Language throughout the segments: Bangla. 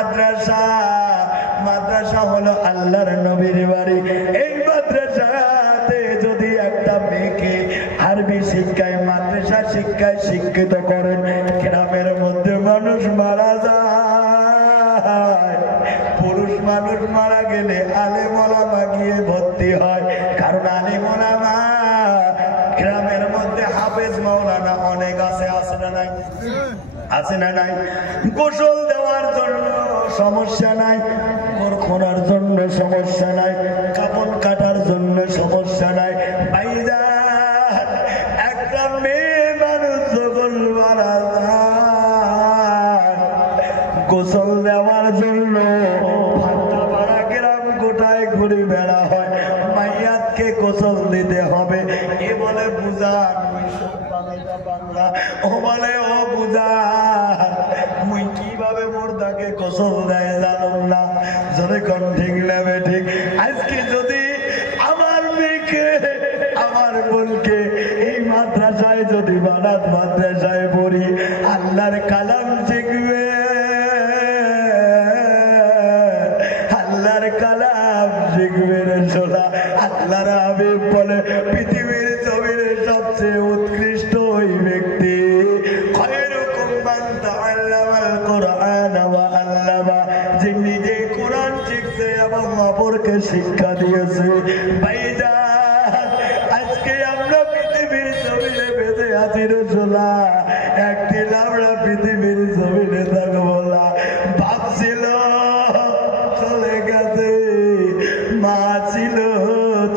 মাদ্রাসা, মাদ্রাসা হলো আল্লাহর নবীর বাড়ি। এই মাদ্রাসাতে যদি একটা মেয়েকে আরবি শিক্ষায়, মাদ্রাসা শিক্ষায় শিক্ষিত করেন, গ্রামের মধ্যে মানুষ মারা যায়। পুরুষ মানুষ মারা গেলে আলেম ওলামা গিয়ে ভর্তি হয়, কারণ আলেম ওলামা গ্রামের মধ্যে হাফেজ মাওলানা অনেক আছে, আছে না নাই? আছে না নাই? গোসল দেওয়ার জন্য সমস্যা নাই, গোর খোনার জন্য সমস্যা নাই, কাপড় কাটার জন্য সমস্যা নাই। ভাইজান, একটা মেয়ে মানুষ যখন মারা যায়, গোসল দেওয়ার জন্য ভান্ডাপাড়া গ্রাম গোটায় ঘুরে বেড়া হয়, মাইয়াতকে গোসল দিতে হবে। এ বলে বুঝান, বাংলা। ও বলে ও বুঝান, মুই কিভাবে মোরদাকে গোসল দেয় জানো না। যদি কোন ঠিক নেবে ঠিক। আজকে যদি আমার মেয়েকে, আমার বোনকে এই মাদ্রাসায় যদি বানাত মাদ্রাসায় পড়ি, আল্লাহর কালাম শিখবে, আল্লাহর কালাম শিখবে রে সোনা। আল্লাহর হাবিব বলে পৃথিবীর জমিনে সবচেয়ে উৎকৃষ্ট ওই ব্যক্তি, খায়রুকুম মান তাআল্লামাল কুরআন ওয়া আল্লামা, যে নিজে কোরআন শিখছে এবং অপরকে শিক্ষা দিয়েছে। ভাইজান, আজকে আমরা পৃথিবীর জমিনে বেঁচে আছি রে সোনা, একদিন আমরা পৃথিবীর জমিনে থাকবো না। বাপ ছিল চলে গেছে, মা ছিল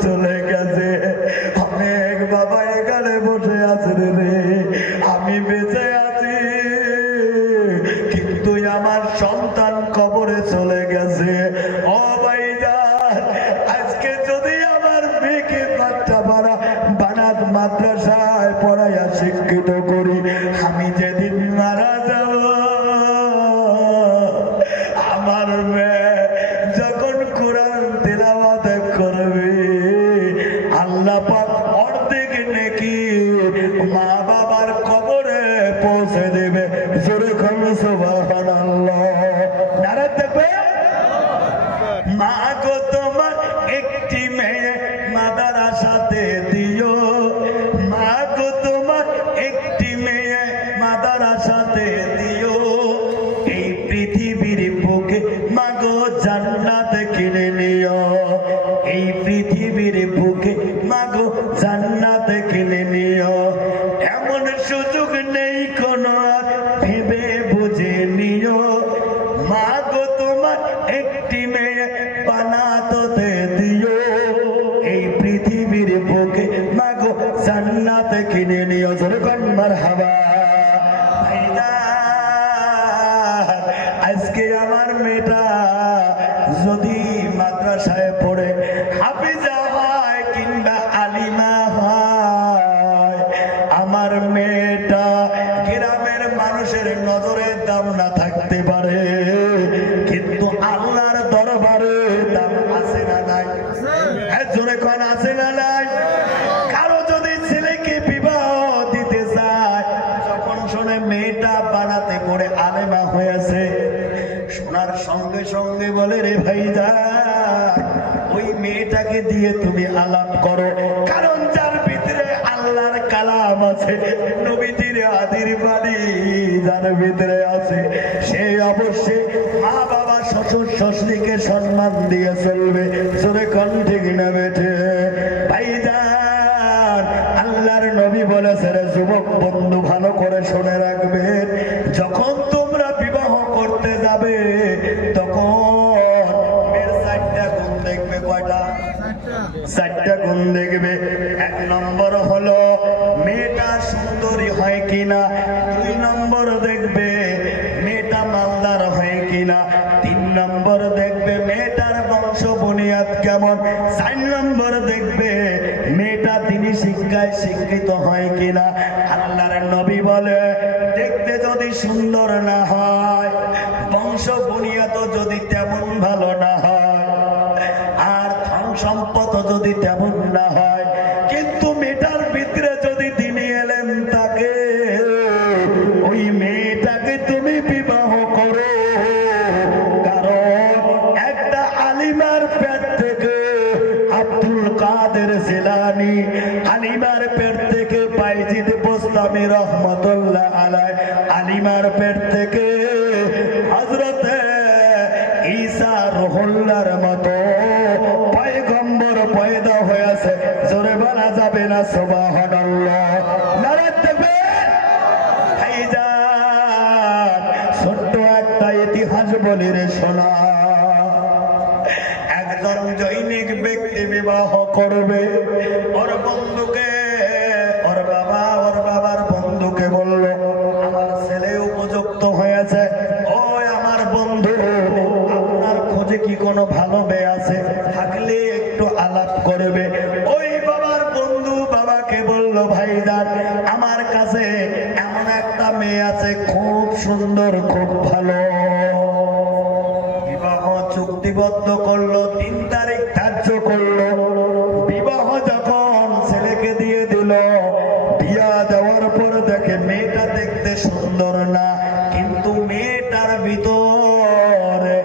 চলে গেছে, অনেক বাবা এখানে বসে আছে রে, আমি বেঁচে আছি কিন্তু আমার সন্তান কবরে চলে গেছে। ও ভাইজান, আজকে যদি আমার মেয়েকে বাচ্চাপাড়া বানাত মাদ্রাসায় পড়াইয়া শিক্ষিত করি, আমি যেদিন মারা যাব, আমার মেয়ে যখন কোরআন তিলাওয়াত করবে, আল্লাহ পাক অর্ধেক নেকি মা বাবার কবরে পৌঁছে দেবে। জোরে কোন সুবহানাল্লাহ। নারে দেখবে, মা গো তোমার একটি মেয়ে মাদ্রাসাতে দিও, মা গো তোমার একটি মেয়ে মাদ্রাসাতে দিও, এই পৃথিবীর বুকে মা গো জান্নাত কিনে নিও, এই পৃথিবীর বুকে মা গো জান্নাত কিনে নিও। এমন সুযোগ নেই কোনো, আর ভেবে বুঝে নিও, মা গো তোমার একটি মেয়ে বানাতে দিও, এই পৃথিবীর বুকে মা গো জান্নাত কিনে নিও। যেরকম মারহাবা। আজকে আমার মেয়েটা যদি মাদ্রাসায় পড়ে হাফিজা হয় কিংবা আলিমা হয়, আমার মেয়েটা গ্রামের মানুষের নজরে দাম না থাকতে পারে, কিন্তু আল্লাহর দরবারে দাম আছে না নাই? জোরে কোন আছে না নাই? কারো যদি ছেলেকে বিবাহ দিতে চায়, যখন শোনে মেয়েটা বানাতে করে আলেমা হয়েছে, শোনার সঙ্গে সঙ্গে বলে রে ভাইজান, ওই মেয়েটাকে দিয়ে তুমি আলাপ করো, কারণ যার ভিতরে আল্লাহর কালাম আছে, নবীজির আদির বাড়ি যার ভিতরে আছে, সে অবশ্যই মা বাবা শ্বশুর শাশুড়িকে সম্মান দিয়ে চলবে। জোরে কোন ঠিক না বেঠে? ভাইজান, আল্লাহর নবী বলেছে রে যুবক বন্ধু, ভালো করে শুনে রাখবেন, যখন তোমরা বিবাহ করতে যাবে তখন চারটা গুণ দেখবে। কয়টা? চারটা গুণ দেখবে। এক নম্বর হলো মেয়েটা সুন্দরী হয় কিনা, দুই নম্বর দেখবে মেয়েটা মালদার হয় কিনা, তিন নম্বর দেখবে মেয়েটার বংশ বুনিয়াদ কেমন, চার নম্বর দেখবে মেয়েটা তিনি শিক্ষায় শিক্ষিত হয় কিনা। আল্লাহর নবী বলে দেখতে যদি সুন্দর না হয়, বংশ বুনিয়াদ যদি তেমন ভালো না হয়, আর ধন সম্পদ যদি তেমন না হয়, কিন্তু মেয়েটার ভিতরে যদি তিনি এলেন থাকে, ওই মেয়েটাকে তুমি বিবাহ করো, সুবহানাল্লাহ। নারে তাকবীর। ভাইজান ছোট্ট একটা ইতিহাস বলি রে শোনা। একজন জৈনিক ব্যক্তি বিবাহ করবে, ওর বন্ধুকে, ওর বাবার বন্ধুকে বলল আমার ছেলে উপযুক্ত হয়েছে, ওই আমার বন্ধু আপনার খোঁজে কি কোনো ভালো মেয়ে আছে, থাকলে একটু আলাপ করবে। ওই বাবার বন্ধু বাবাকে বলল ভাইজান আমার কাছে এমন একটা মেয়ে আছে, খুব সুন্দর, খুব ভালো। বিবাহ চুক্তিবদ্ধ করলো, 3 তারিখ ধার্য করলো। বিবাহ যখন ছেলেকে দিয়ে দিল, বিয়া দেওয়ার পর দেখে মেয়েটা দেখতে সুন্দর না, কিন্তু মেয়েটার ভিতরে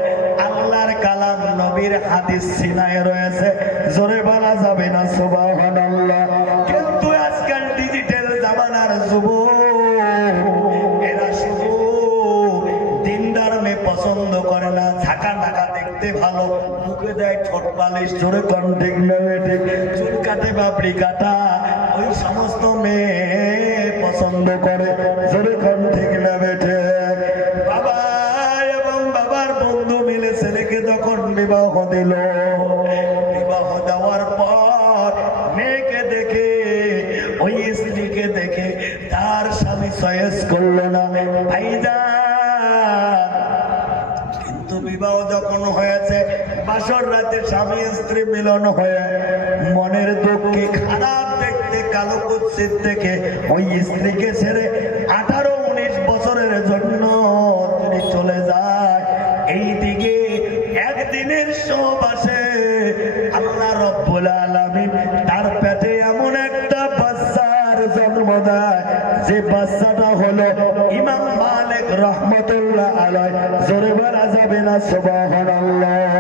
আল্লাহর কালাম নবীর হাদিস সিনায় রয়েছে। জোরে বলা যাবে না সুবহানাল্লাহ। কিন্তু আজকাল ডিজিটাল জামানার যুবক এরা শুধু দিনদার মেয়ে পছন্দ করে না, ঝাঁকা ঢাকা দেখতে ভালো, মুখে দেয় ঠোঁট পালিশ, জোরে কোন ঠিক না ঠিক, চুল কাটে বাপড়ি কাটা, ওই সমস্ত মেয়ে পছন্দ করে, জোরে কোন ঠিক না বেঠে। বাবা এবং বাবার বন্ধু মিলে ছেলেকে যখন বিবাহ দিল, বিবাহ দেওয়ার পর মেয়েকে দেখে, ওই স্ত্রীকে দেখে তার স্বামী চয়েস করলো না। ভাইজান কিন্তু বিবাহ যখন হয়েছে, বাসর রাতে স্বামী স্ত্রী মিলন হয়ে মনের দুঃখে খারাপ দেখতে কালো কুৎসিত থেকে ওই স্ত্রীকে ছেড়ে 18-19 বছরের জন্য তিনি চলে যায়। এইদিকে একদিনের সহবাসে আল্লাহ রব্বুল আলামিন তার পেটে এমন একটা বাচ্চার জন্ম দেয়, যে বাচ্চাটা হলো ইমাম মালিক রহমতুল্লাহ আলাইহি। জোরে বলা যাবে না সুবহানাল্লাহ।